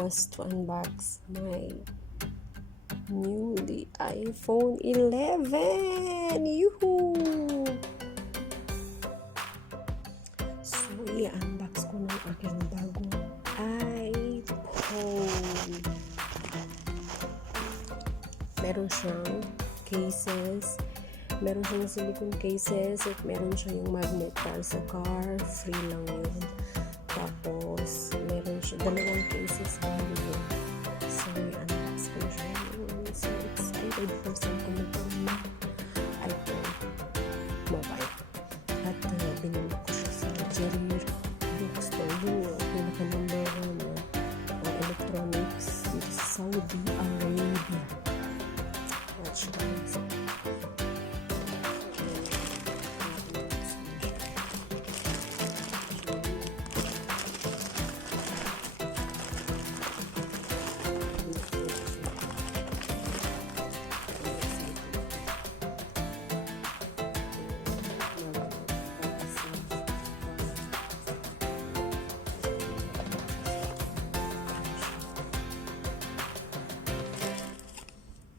was to unbox my newly iPhone 11. Yuhu! So, i-unbox ko ng aking bagong iPhone. Meron siyang cases. Meron siyang silicone cases at meron siyang yung magnet para sa car. Free lang yun. Tapos, meron siya dalawang cases value. So, i-unbox ko siya. So, excited for saan ko magkaroon ng iPhone mobile. At binili ko siya sa Jerry Bookstore. Yun yung pinaka-number 1 na electronics dito sa Saudi Arabia. Watch guys.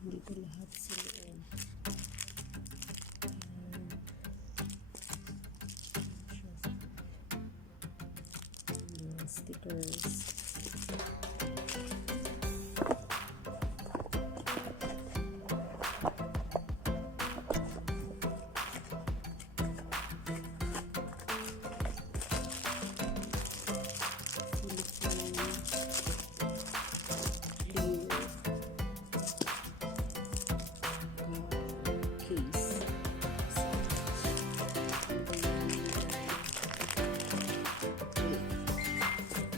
Dito lahat sa loob. Stickers.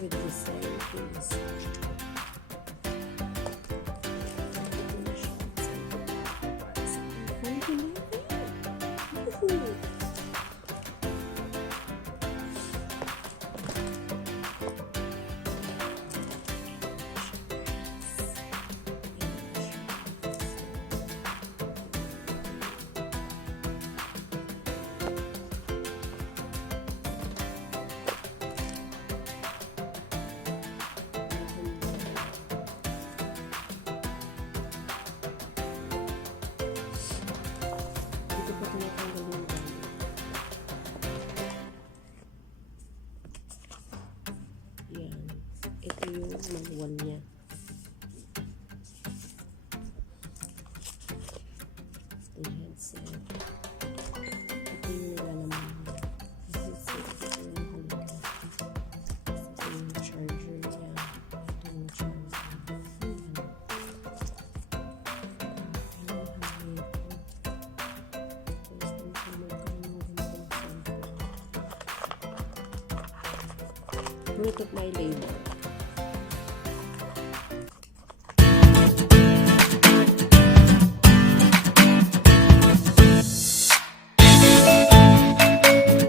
With the same things. Yan. Ito yung manual niya. Ito yung headset. Ito yung nilalaman niya. Headset. Ito yung halaga. Ito yung charger niya. Ito yung charger. Look at my label.